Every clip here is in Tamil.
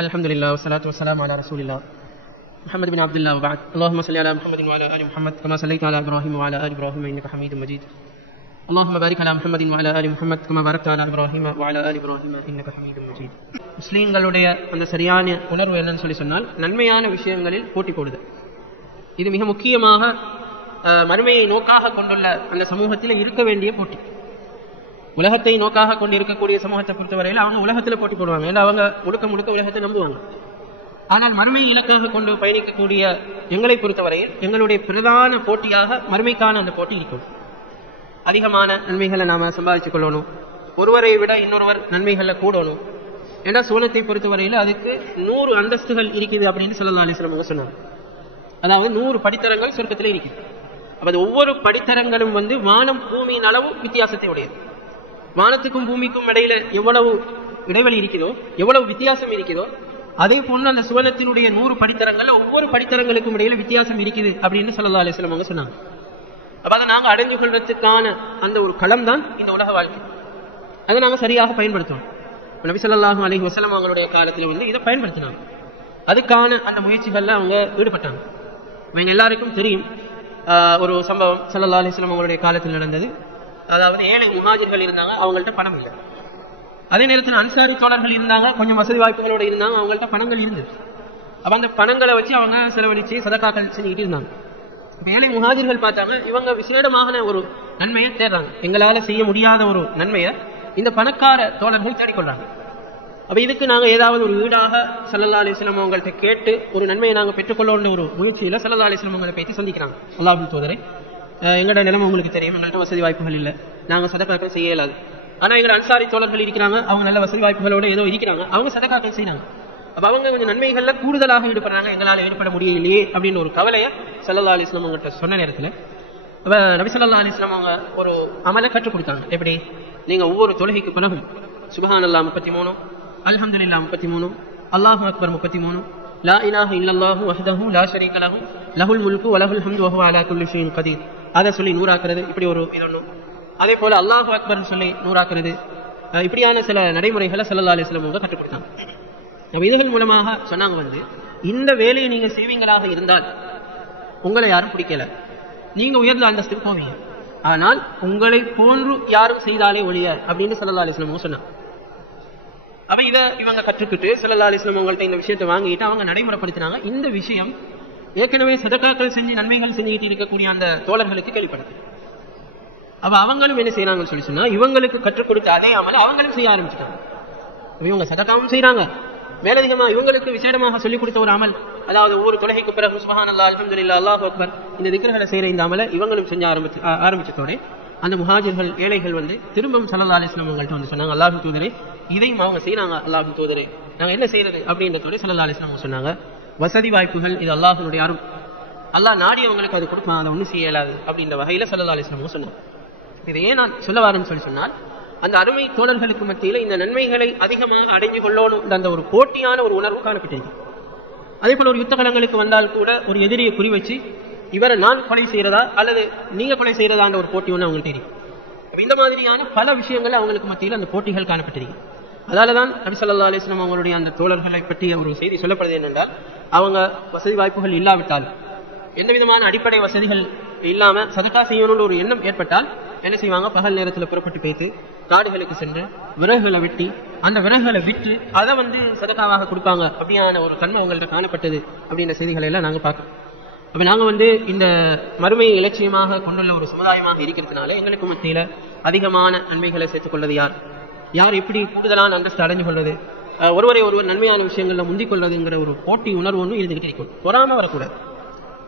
அல்ஹம்துலில்லாஹ் வஸ்ஸலாத்து வஸ்ஸலாமு அலா ரசூலில்லாஹ் முஹம்மது பின் அப்துல்லாஹ் வ பஅத். அல்லாஹும்ம ஸல்லி அலா முஹம்மதின் வ அலா ஆலி முஹம்மத் கமா ஸல்லைத அலா இப்ராஹீம் வ அலா ஆலி இப்ராஹீம் இன்னக ஹமீதும் மஜீத். அல்லாஹும்ம பாரிக் அலா முஹம்மதின் வ அலா ஆலி முஹம்மத் கமா பரக்த அலா இப்ராஹீம் வ அலா ஆலி இப்ராஹீம் இன்னக ஹமீதும் மஜீத். முஸ்லிம்களுடைய அந்த சரியான உணர்வு என்னன்னு சொல்லி சொன்னால், நன்மையான விஷயங்களில் போட்டி போடுதல். இது மிக முக்கியமாக மறுமையை நோக்காக கொண்டுள்ள அந்த சமூகத்தில் இருக்க வேண்டிய போட்டி. உலகத்தை நோக்காக கொண்டு இருக்கக்கூடிய சமூகத்தை பொறுத்தவரையில் அவங்க உலகத்தில் போட்டி போடுவாங்க, ஏன்னா அவங்க முழுக்க முழுக்க உலகத்தை நம்புவாங்க. ஆனால் மறுமையை இலக்காக கொண்டு பயணிக்கக்கூடிய எங்களை பொறுத்தவரையில் எங்களுடைய பிரதான போட்டியாக மறுமைக்கான அந்த போட்டி இருக்கும். அதிகமான நன்மைகளை நாம சம்பாதிச்சுக் கொள்ளணும், ஒருவரை விட இன்னொருவர் நன்மைகளை கூடணும். ஏன்னா சூழத்தை பொறுத்தவரையில் அதுக்கு 100 அந்தஸ்துகள் இருக்குது அப்படின்னு ஸல்லல்லாஹு அலைஹி வஸல்லம் சொன்னாங்க. அதாவது 100 படித்தரங்கள் சொர்க்கத்தில் இருக்குது. அப்ப ஒவ்வொரு படித்தரங்களும் வானம் பூமியின் அளவு வித்தியாசத்தை உடையது. வானத்துக்கும் பூமிக்கும் இடையில எவ்வளவு இடைவெளி இருக்கிறதோ, எவ்வளவு வித்தியாசம் இருக்கிறதோ, அதே போன்று அந்த சுவனத்தினுடைய 100 படித்தரங்கள் ஒவ்வொரு படித்தரங்களுக்கும் இடையில வித்தியாசம் இருக்குது அப்படின்னு ஸல்லல்லாஹு அலைஹி வஸல்லம் சொன்னாங்க. அப்ப அதை நாங்கள் அடைஞ்சு கொள்வதற்கான அந்த ஒரு களம் தான் இந்த உலக வாழ்க்கை. அதை நாங்கள் சரியாக பயன்படுத்தணும். நபி ஸல்லல்லாஹு அலைஹி வஸல்லம் அவங்களுடைய காலத்தில் இதை பயன்படுத்தினாங்க. அதுக்கான அந்த முயற்சிகள்ல அவங்க ஈடுபட்டாங்க. இவங்க எல்லாருக்கும் தெரியும் ஒரு சம்பவம் ஸல்லல்லாஹு அலைஹி வஸல்லம் அவங்களுடைய காலத்தில் நடந்தது. அதாவது 7 முஹாஜிர்கள் இருந்தாங்க, அவங்கள்ட்ட பணம் இல்லை. அதே நேரத்தில் அன்சாரி தோழர்கள் இருந்தாங்க, கொஞ்சம் வசதி வாய்ப்புகளோடு இருந்தாங்க, அவங்கள்ட்ட பணங்கள் இருந்தது. அப்ப அந்த பணங்களை வச்சு அவங்க செலவழிச்சு சதகாக்கள் செஞ்சுக்கிட்டு இருந்தாங்க. 7 முஹாஜிர்கள் பார்த்தாங்க, இவங்க விசேடமான ஒரு நன்மையை தேடுறாங்க. எங்களால செய்ய முடியாத ஒரு நன்மையை இந்த பணக்கார தோழர்கள் தேடிக்கொள்றாங்க. அப்ப இதுக்கு நாங்க ஏதாவது ஒரு ஈடாக ஸல்லல்லாஹு அலைஹி வஸல்லம் அவங்கள்ட்ட கேட்டு ஒரு நன்மையை நாங்க பெற்றுக்கொள்ளோன்ற ஒரு முயற்சியில ஸல்லல்லாஹு அலைஹி வஸல்லம் அவங்களை பற்றி சந்திக்கிறாங்க. அல்லாஹ்வின் தூதரே, எங்களோட நிலைமை உங்களுக்கு தெரியும், எங்கள்கிட்ட வசதி வாய்ப்புகள் இல்லை, நாங்கள் சதகாக்கள் செய்ய இயலாது. ஆனால் எங்களோட அன்சாரி தோழர்கள் இருக்கிறாங்க, அவங்க நல்ல வசதி வாய்ப்புகளோடு ஏதோ இருக்கிறாங்க, அவங்க சதகாக்கள் செய்யறாங்க. அப்போ அவங்க கொஞ்சம் நன்மைகளில் கூடுதலாக ஈடுபடுறாங்க, எங்களால் ஈடுபட முடியலையே அப்படின்னு ஒரு கவலையை ஸல்லல்லாஹு அலைஹி வஸல்லம் அவங்கள்ட்ட சொன்ன நேரத்தில் நபி ஸல்லல்லாஹு அலைஹி வஸல்லம் அவங்க ஒரு அமலை கற்றுக் கொடுத்தாங்க. எப்படி? நீங்கள் ஒவ்வொரு தொழுகைக்கு பிறகும் சுப்ஹானல்லாஹ் 33, அல்ஹம்துலில்லாஹ் 33, அல்லாஹு அக்பர் 33, லா இலாஹ இல்லல்லாஹு வஹ்தஹு லா ஷரீக லஹு லஹுல் முல்கு வ லஹுல் ஹம்து வ ஹுவ அலா குல்லி ஷைஇன் கதீர், அதை சொல்லி 100 ஆக்குறது. இப்படி ஒரு இதொன்னும். அதே போல அல்லாஹு அக்பர் சொல்லி 100 ஆக்குறது. இப்படியான சில நடைமுறைகளை ஸல்லல்லாஹு அலைஹி வஸல்லம் அவங்க கற்றுக் கொடுத்தாங்க. அப்ப இதுகள் மூலமாக சொன்னாங்க, இந்த வேலையை நீங்க செய்வீங்களாக இருந்தால் உங்களை யாரும் பிடிக்கல, நீங்க உயர்ந்த அந்தஸ்துக்கு போவீங்க. ஆனால் உங்களை போன்று யாரும் செய்தாலே ஒழிய அப்படின்னு ஸல்லல்லாஹு அலைஹி வஸல்லம் சொன்னாங்க. அப்ப இதை இவங்க கற்றுக்கிட்டு ஸல்லல்லாஹு அலைஹி வஸல்லம் அவங்கள்ட்ட இந்த விஷயத்தை வாங்கிட்டு அவங்க நடைமுறைப்படுத்தினாங்க. இந்த விஷயம் ஏற்கனவே சதகாக்கள் செஞ்சு நன்மைகள் செஞ்சுக்கிட்டு இருக்கக்கூடிய அந்த தோழர்களுக்கு கேள்விப்படுது. அப்ப அவங்களும் என்ன செய்யறாங்கன்னு சொல்லி சொன்னா, இவங்களுக்கு கற்றுக் கொடுத்த அதே அமலை அவங்களும் செய்ய ஆரம்பிச்சுட்டாங்க. இவங்க சதகாவும் செய்யறாங்க, மேலதிகமா இவங்களுக்கு விசேடமாக சொல்லிக் கொடுத்த ஒரு அமல், அதாவது ஒவ்வொரு தொழுகைக்கு பிறகு சுப்ஹானல்லாஹ் அல்ஹம்துலில்லாஹ் அல்லாஹு அக்பர் இந்த திக்ருகளை செய்யற இந்த அமலை இவங்களும் செஞ்ச ஆரம்பிச்சதோட அந்த முஹாஜிர்கள் ஏழைகள் திரும்பவும் ஸல்லல்லாஹு அலைஹி வஸல்லம் அவங்கள்ட்ட சொன்னாங்க, அல்லாஹ்வின் தூதரே இதையும் அவங்க செய்யறாங்க, அல்லாஹ்வின் தூதரே நாங்க என்ன செய்யறது அப்படின்றதோட ஸல்லல்லாஹு அலைஹி வஸல்லம் சொன்னாங்க, வசதி வாய்ப்புகள் இது அல்லாஹ்வுடைய அருள், அல்லாஹ் நாடியவங்களுக்கு அது கொடுப்பான், அதை ஒன்றும் செய்ய இயலாது அப்படின்ற வகையில ஸல்லல்லாஹு அலைஹி வஸல்லம் சொன்னாங்க. இதை ஏன் நான் சொல்ல வரேன்னு சொல்லி சொன்னால், அந்த அருமை தோழர்களுக்கு மத்தியில் இந்த நன்மைகளை அதிகமாக அடைஞ்சு கொள்ளணும் அந்த ஒரு போட்டியான ஒரு உணர்வு காணப்பட்டது. அதே போல ஒரு யுத்த களங்களுக்கு வந்தால் கூட ஒரு எதிரியை குறி வச்சு இவரை நான் கொலை செய்யறதா அல்லது நீங்க கொலை செய்யறதான்ற ஒரு போட்டி ஒன்று அவங்கள்ட்ட இருக்கு. இந்த மாதிரியான பல விஷயங்கள் அவங்களுக்கு மத்தியில் அந்த போட்டிகள் காணப்பட்டிருக்கு. அதனாலதான் நபி ஸல்லல்லாஹு அலைஹி வஸல்லம் அவங்களுடைய அந்த தோழர்களை பற்றிய ஒரு செய்தி சொல்லப்படுது என்னென்றால், அவங்க வசதி வாய்ப்புகள் இல்லாவிட்டால், எந்த விதமான அடிப்படை வசதிகள் இல்லாம சதகா செய்யணும்னு ஒரு எண்ணம் ஏற்பட்டால் என்ன செய்வாங்க, பகல் நேரத்தில் புறப்பட்டு போய்த்து காடுகளுக்கு சென்று விறகுகளை வெட்டி அந்த விறகுகளை விற்று அதை சதகாவாக கொடுப்பாங்க. அப்படியான ஒரு தன்மை அவங்கள்ட்ட காணப்பட்டது அப்படின்ற செய்திகளை எல்லாம் நாங்கள் பார்க்கணும். அப்போ நாங்கள் இந்த மறுமையை இலட்சியமாக கொண்டுள்ள ஒரு சமுதாயமாக இருக்கிறதுனால எங்களுக்கு மத்தியில் அதிகமான நன்மைகளை சேர்த்துக் கொள்வது யார், யார் எப்படி கூடுதலான அந்தஸ்து அடைஞ்சு கொள்வது, ஒருவரை ஒருவர் நன்மையான விஷயங்களில் முந்திக் கொள்வதுங்கிற ஒரு போட்டி உணர்வு ஒன்று இருந்துகிட்டு இருக்கும். பொறாம வரக்கூடாது,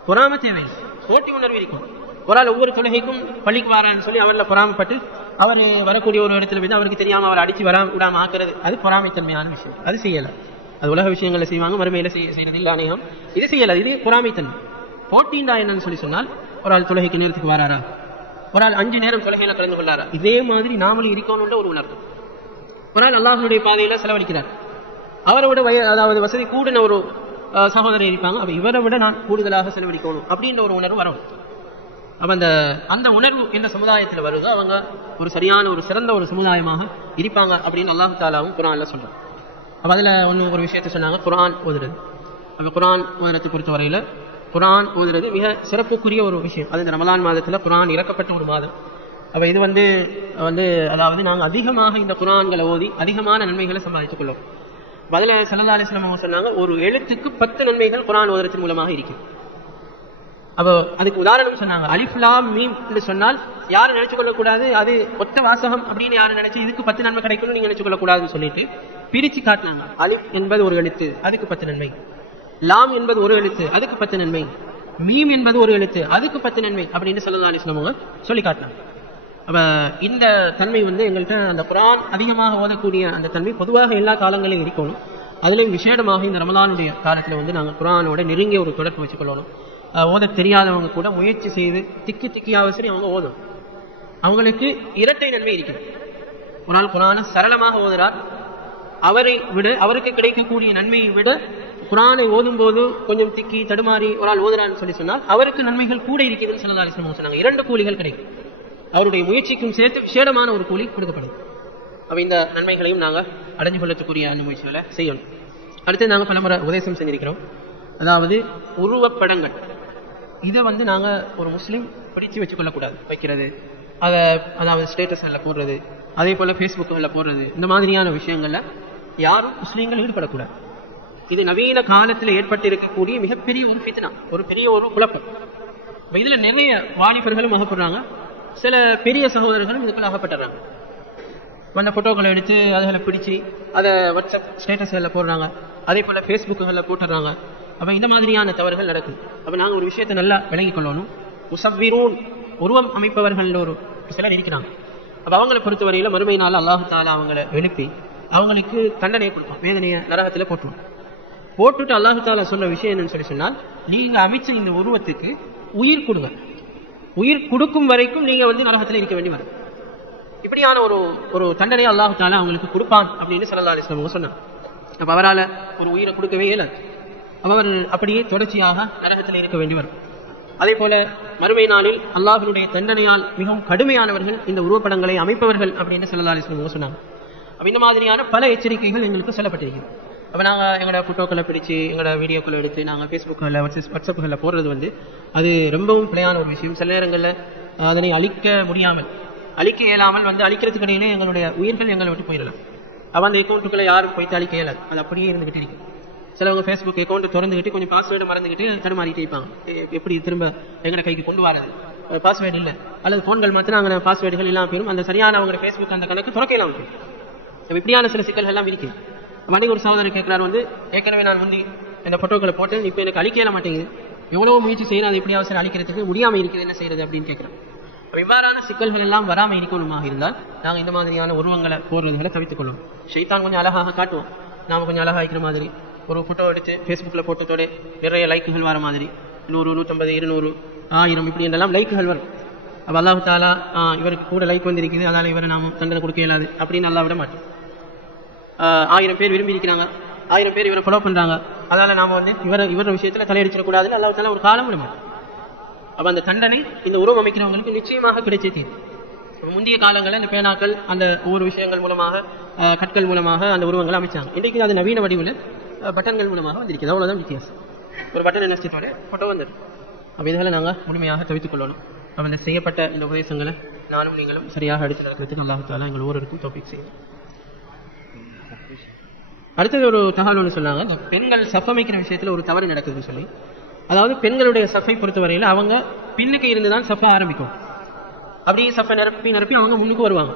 பொறாம தேவை, போட்டி உணர்வு இருக்கும். ஒரு ஆள் ஒவ்வொரு தொழுகைக்கும் பள்ளிக்கு வரான்னு சொல்லி அவரில் பொறாமப்பட்டு அவர் வரக்கூடிய ஒரு இடத்துல போய் அவருக்கு தெரியாமல் அவர் அடித்து விடாமல் ஆக்குறது, அது பொறாமைத்தன்மையான விஷயம். அது செய்யலை. அது உலக விஷயங்களை செய்வாங்க, மறுமையில செய்யறது இல்லை அநேகம். இது செய்யலை, இது பொறாமைத்தன்மை. போட்டின்றா என்னன்னு சொல்லி சொன்னால், ஒரு ஆள் தொழுகைக்கு நேரத்துக்கு வராரா, ஒரு ஆள் 5 நேரம் தொழுகையில கலந்து கொள்ளாரா, இதே மாதிரி நாமளும் இருக்கணும்ன்ற ஒரு உணர்வு. ஒரு ஆள் அல்லாஹ்வுடைய பாதையில செலவழிக்கிறார், அவரோட அதாவது வசதி கூடின ஒரு சகோதரர் இருப்பாங்க, அப்ப இவரை விட நான் கூடுதலாக செலவழிக்கணும் அப்படின்ற ஒரு உணர்வு வரும். அப்ப அந்த உணர்வு எந்த சமுதாயத்தில் வருதோ அவங்க ஒரு சரியான ஒரு சிறந்த ஒரு சமுதாயமாக இருப்பாங்க அப்படின்னு அல்லாஹ் தஆலாவும் குர்ஆன்ல சொல்றான். அப்போ அதில் ஒரு விஷயத்தை சொன்னாங்க, குர்ஆன் ஓதுறது. அப்போ குர்ஆன் ஓதுறதை பொறுத்தவரையில் குர்ஆன் ஓதுறது மிக சிறப்புக்குரிய ஒரு விஷயம். அது இந்த ரமலான் மாதத்தில் குர்ஆன் இறக்கப்பட்ட ஒரு மாதம். அப்போ இது வந்து அதாவது நாங்கள் அதிகமாக இந்த குர்ஆன்களை ஓதி அதிகமான நன்மைகளை சம்பாதித்துக் கொள்ளும். பதில் ஸல்லல்லாஹு அலைஹி வஸல்லம் சொன்னாங்க, ஒரு எழுத்துக்கு 10 நன்மைகள் குர்ஆன் ஓதுறதன் மூலமாக இருக்கும். அப்போ அதுக்கு உதாரணம் சொன்னாங்க, அலிஃப் லாம் மீம் என்று சொன்னால் யாரும் நினைச்சு கொள்ளக்கூடாது அது ஒத்த வாசகம் அப்படின்னு யாரும் நினைச்சு இதுக்கு 10 நன்மை கிடைக்கணும்னு நீங்க நினைச்சு கொள்ளக்கூடாதுன்னு சொல்லிட்டு பிரிச்சு காட்டினாங்க. அலிஃப் என்பது ஒரு எழுத்து, அதுக்கு 10 நன்மை. லாம் என்பது ஒரு எழுத்து, அதுக்கு 10 நன்மை. மீம் என்பது ஒரு எழுத்து, அதுக்கு 10 நன்மை அப்படின்னு ஸல்லல்லாஹு அலைஹி வஸல்லம் சொல்லி காட்டினாங்க. அப்ப இந்த தன்மை எங்கள்கிட்ட அந்த குர்ஆன் அதிகமாக ஓதக்கூடிய அந்த தன்மை பொதுவாக எல்லா காலங்களிலும் இருக்கணும். அதுலேயும் விசேடமாக இந்த ரமலானுடைய காலத்தில் நாங்கள் குர்ஆனோட நெருங்கிய ஒரு தொடர்பு வச்சுக்கொள்ளணும். ஓத தெரியாதவங்க கூட முயற்சி செய்து திக்கியாவது சரி அவங்க ஓதும். அவங்களுக்கு இரட்டை நன்மை இருக்குது. ஒரு நாள் குர்ஆனை சரளமாக ஓதுறார், அவருக்கு கிடைக்கக்கூடிய நன்மையை விட குர்ஆனை ஓதும் போது கொஞ்சம் திக்கி தடுமாறி ஒரு ஆள் ஓதுறான்னு சொன்னால் அவருக்கு நன்மைகள் கூட இருக்குதுன்னு ஸல்லல்லாஹு அலைஹி வஸல்லம் சொன்னாங்க. 2 கூலிகள் கிடைக்கும், அவருடைய முயற்சிக்கும் சேர்த்து விசேடமான ஒரு கூலி கொடுக்கப்படும். அப்போ இந்த நன்மைகளையும் நாங்கள் அடைஞ்சு கொள்ளக்கூடிய அந்த முயற்சிகளை செய்யணும். அடுத்து நாங்கள் பலமுறை உபதேசம் செஞ்சிருக்கிறோம். அதாவது உருவப்படங்கள் இதை நாங்கள் ஒரு முஸ்லீம் பிடிச்சு வச்சுக்கொள்ளக்கூடாது, வைக்கிறது, அதாவது ஸ்டேட்டஸ்களில் போடுறது, அதே போல் ஃபேஸ்புக்குகளில் போடுறது, இந்த மாதிரியான விஷயங்களில் யாரும் முஸ்லீம்கள் ஈடுபடக்கூடாது. இது நவீன காலத்தில் ஏற்பட்டு இருக்கக்கூடிய மிகப்பெரிய ஒரு ஃபித்னா, ஒரு பெரிய ஒரு குழப்பம். இதில் நிறைய வாலிபர்களும் அகப்படுறாங்க, சில பெரிய சகோதரர்களும் இதுக்குள்ள அகப்பட்டுறாங்க. அந்த ஃபோட்டோக்களை எடுத்து அதுகளை பிடிச்சி அதை வாட்ஸ்அப் ஸ்டேட்டஸ்களில் போடுறாங்க, அதே போல் ஃபேஸ்புக்குகளில் போட்டுடுறாங்க. அப்போ இந்த மாதிரியான தவறுகள் நடக்குது. அப்போ நாங்கள் ஒரு விஷயத்தை நல்லா விளங்கிக் கொள்ளணும். முஸவ்விரூன் உருவம் அமைப்பவர்கள் ஒரு சிலர் இருக்கிறாங்க. அப்போ அவங்களை பொறுத்தவரையில் மறுமை நாள் அல்லாஹ் தஆலா அவங்களை எழுப்பி அவங்களுக்கு தண்டனையை கொடுப்போம், வேதனையை நரகத்தில் போட்டுட்டு அல்லாஹ் தஆலா சொல்ற விஷயம் என்னன்னு சொன்னால், நீங்கள் அமைச்ச இந்த உருவத்துக்கு உயிர் கொடுங்க, உயிர் கொடுக்கும் வரைக்கும் நீங்கள் நரகத்தில் இருக்க வேண்டி வரும். இப்படியான ஒரு தண்டனை அல்லாஹ் தஆலா அவங்களுக்கு கொடுப்பான் அப்படின்னு ஸல்லல்லாஹு அலைஹி வஸல்லம் சொன்னாங்க. அப்போ அவரால் ஒரு உயிரை கொடுக்கவே இயலாது. அவர் அப்படியே தொடர்ச்சியாக நரகத்தில் இருக்க வேண்டி வரும். அதே போல மறுமை நாளில் அல்லாஹ்வுடைய தண்டனையால் மிகவும் கடுமையானவர்கள் இந்த உருவப்படங்களை அமைப்பவர்கள் அப்படின்னு ஸல்லல்லாஹு அலைஹி வஸல்லம் சொன்னாங்க. அப்போ இந்த மாதிரியான பல எச்சரிக்கைகள் எங்களுக்கு சொல்லப்பட்டிருக்கிறது. அப்போ நாங்கள் எங்களோட ஃபோட்டோக்களை பிடிச்சி எங்களோட வீடியோக்களை எடுத்து நாங்கள் ஃபேஸ்புக்கில் வாட்ஸ்அப்புகளில் போடுறது அது ரொம்பவும் பிழையான ஒரு விஷயம். சில நேரங்களில் அதனை அழிக்க முடியாமல் அழிக்க இயலாமல் அழிக்கிறதுக்கு இடையிலே எங்களுடைய உயிர்கள் எங்களை விட்டு போயிடலாம். அப்போ அந்த அக்கௌண்ட்டுக்களை யாரும் போய்த்து அழிக்க இயலாது, அது அப்படியே இருந்துகிட்டு இருக்கு. சிலவங்க ஃபேஸ்புக் அக்கௌண்ட் திறந்துக்கிட்டு கொஞ்சம் பாஸ்வேர்டு மறந்துக்கிட்டு தடுமாறிட்டே இருப்பாங்க. எப்படி திரும்ப எங்களை கைக்கு கொண்டு வரது, பாஸ்வேர்டு இல்லை அல்லது ஃபோன்கள் மாத்திரம் அங்கே பாஸ்வேர்டுகள் இல்லாமல் போயிடும், அந்த சரியான அவங்க ஃபேஸ்புக் அந்த கணக்கு துறக்க இல்லாமல் போயிடும். இப்படியான சில சிக்கல்கள் எல்லாம் இருக்குது. மணி ஒரு சகோதரர் கேட்குறாரு, ஏற்கனவே நான் இந்த ஃபோட்டோக்களை போட்டு இப்போ எனக்கு அழிக்க இயல மாட்டேங்குது, எவ்வளோ முயற்சி செய்யணும், அது எப்படியாவது சரி அழிக்கிறதுக்கு முடியாமல் இருக்குது, என்ன செய்யறது அப்படின்னு கேட்குறேன். இவ்வாறான சிக்கல்கள் எல்லாம் வராமல் இருக்கணுமாக இருந்தால் நாங்கள் இந்த மாதிரியான உருவங்களை போடுறதுகளை தவிர்த்துக் கொள்ளும். ஷைத்தான் கொஞ்சம் அழகாக காட்டுவோம், நாம் கொஞ்சம் அழகாக இருக்கிற மாதிரி ஒரு ஃபோட்டோ எடுத்து ஃபேஸ்புக்கில் போட்டதோட நிறைய லைக்குகள் வர மாதிரி 100, 150, 200, 1000 இப்படி என்றெல்லாம் லைக்குகள் வரும். அப்போ அல்லாஹ் தஆலா இவருக்கு கூட லைக் வந்திருக்குது, அதனால் இவரை நாம் தண்டனை கொடுக்க இயலாது அப்படின்னு நல்லா விட மாட்டோம். 1000 பேர் விரும்பி இருக்கிறாங்க, 1000 பேர் இவரை ஃபாலோ பண்ணுறாங்க, அதனால் நாம் இவர விஷயத்தில் தலையடிச்சிடக்கூடாதுன்னு அல்லாஹ் தஆலா ஒரு காலம் விட மாட்டோம். அப்போ அந்த தண்டனை இந்த உருவம் அமைக்கிறவங்களுக்கு நிச்சயமாக கிடைச்சே தீரும். முந்தைய காலங்களில் இந்த பேனாக்கள் அந்த ஒவ்வொரு விஷயங்கள் மூலமாக கற்கள் மூலமாக அந்த உருவங்களை அமைச்சாங்க. இன்றைக்கு அது நவீன வடிவில் பட்டன்கள் மூலமாக வந்திருக்குது, அவ்வளோதான் வித்தியாசம். ஒரு பட்டன் நினைச்சிட்டோட ஃபோட்டோ வந்துடும். அப்போ இதனால நாங்கள் முழுமையாக தவிர்த்துக் கொள்ளணும். அப்போ இந்த செய்யப்பட்ட இந்த உபதேசங்களை நானும் நீங்களும் சரியாக எடுத்து நடக்கிறதுக்கு அல்லாஹ் தஆலா எங்கள் ஒவ்வொருவருக்கும் தௌஃபீக் செய்யும். அடுத்தது ஒரு தகவல் ஒன்று சொன்னாங்க, இந்த பெண்கள் சஃப் அமைக்கிற விஷயத்தில் ஒரு தவறு நடக்குதுன்னு சொல்லி. அதாவது பெண்களுடைய சஃபை பொறுத்தவரையில் அவங்க பின்னுக்கு இருந்து தான் சஃபை ஆரம்பிக்கும், அப்படியே சஃபை நிரப்பி அவங்க முன்னுக்கு வருவாங்க.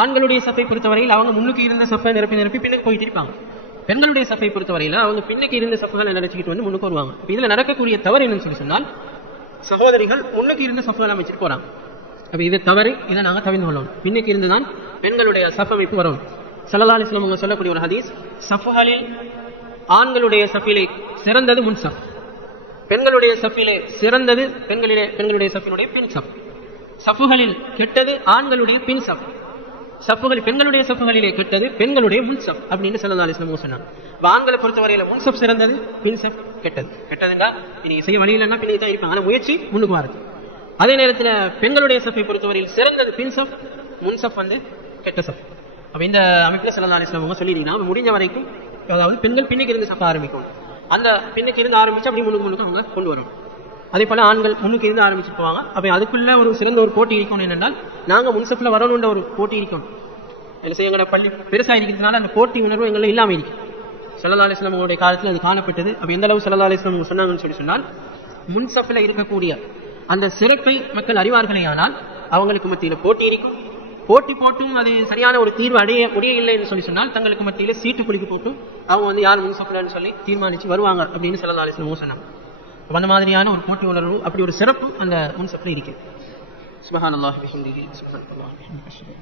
ஆண்களுடைய சஃபை பொறுத்தவரையில் அவங்க முன்னுக்கு இருந்த சஃபை நிரப்பி பின்னுக்கு போயிட்டு இருப்பாங்க. பெண்களுடைய சஃபை பொறுத்தவரையில் அவங்க பின்னுக்கு இருந்த சஃபுகளை நினைச்சிக்கிட்டு முன்னுக்கு வருவாங்க. இதில் நடக்கக்கூடிய தவறு என்னன்னு சொன்னால், சகோதரிகள் முன்னுக்கு இருந்த சஃபுகளை அமைச்சிட்டு போறாங்க. அப்போ இது தவறு, இதை நாங்கள் தவிர்த்து கொள்ளணும். பின்னுக்கு இருந்து தான் பெண்களுடைய சஃப் அமைப்பு வரும். ஸல்லல்லாஹு அலைஹி வஸல்லம் சொல்லக்கூடிய ஒரு ஹதீஸ், சஃபுகளில் ஆண்களுடைய சஃபிலே சிறந்தது முன் சஃப், பெண்களுடைய சஃபிலே சிறந்தது பெண்களுடைய சஃபினுடைய பின் சஃப், சஃபுகளில் கெட்டது ஆண்களுடைய பின் சஃப், சஃபுகள் பெண்களுடைய சஃபுகளிலே கெட்டது பெண்களுடைய முன் சஃப் அப்படின்னு ஸல்லல்லாஹு அலைஹி வஸல்லம் சொன்னாங்க. ஆண்களை பொறுத்தவரையில முன் சஃப் சிறந்தது, பின் சஃப் கெட்டதுன்னா நீங்க செய்ய வழி இல்லைன்னா பின்னாடி தான் இருப்பாங்க, ஆனால் முயற்சி முன்னுக்கு வருது. அதே நேரத்தில் பெண்களுடைய சஃபை பொறுத்தவரையில் சிறந்தது பின் சஃப், முன் சஃப் கெட்ட சஃப். அப்போ இந்த அமைப்பில் ஸல்லல்லாஹு அலைஹி வஸல்லம் சொல்லிட்டீங்கன்னா முடிஞ்ச வரைக்கும் அதாவது பெண்கள் பின்னுக்கு இருந்து சப்ப ஆரம்பிக்கணும். அந்த பின்னுக்கு இருந்து ஆரம்பிச்சு அப்படி முன்னுக்கு அவங்க கொண்டு வரணும். அதே போல ஆண்கள் முன்னுக்கு இருந்து ஆரம்பிச்சு போவாங்க. அப்ப அதுக்குள்ள ஒரு சிறந்த ஒரு போட்டி இருக்கணும். என்னென்றால் நாங்க முன்சப்ல வரணுன்ற ஒரு போட்டி இருக்கணும். என்ன செய்ய எங்களோட பள்ளி பெருசா இருக்கிறதுனால அந்த போட்டி உணர்வு எங்களை இல்லாம இருக்கு. ஸல்லல்லாஹு அலைஹி வஸல்லம் அவருடைய காலத்தில் அது காணப்பட்டது. அப்ப எந்த அளவு ஸல்லல்லாஹு அலைஹி வஸல்லம் சொன்னாங்கன்னு சொன்னால் முன்சப்ல இருக்கக்கூடிய அந்த சிறப்பை மக்கள் அறிவார்களே ஆனால் அவங்களுக்கு மத்தியில போட்டி இருக்கும். போட்டி போட்டும் அது சரியான ஒரு தீர்வு முடிய இல்லை என்று சொன்னால் தங்களுக்கு மத்தியில சீட்டு குலுக்கி போட்டும் அவங்க யார் முன்சப்லன்னு சொல்லி தீர்மானிச்சு வருவாங்க அப்படின்னு ஸல்லல்லாஹு அலைஹி வஸல்லம் சொன்னாங்க. அந்த மாதிரியான ஒரு போட்டி உணர்வு அப்படி ஒரு சிறப்பு அந்த முன்சப்ல இருக்கு. சுப்ஹானல்லாஹி வபிஹம்திஹி சுப்ஹானல்லாஹி வபிஹம்திஹி.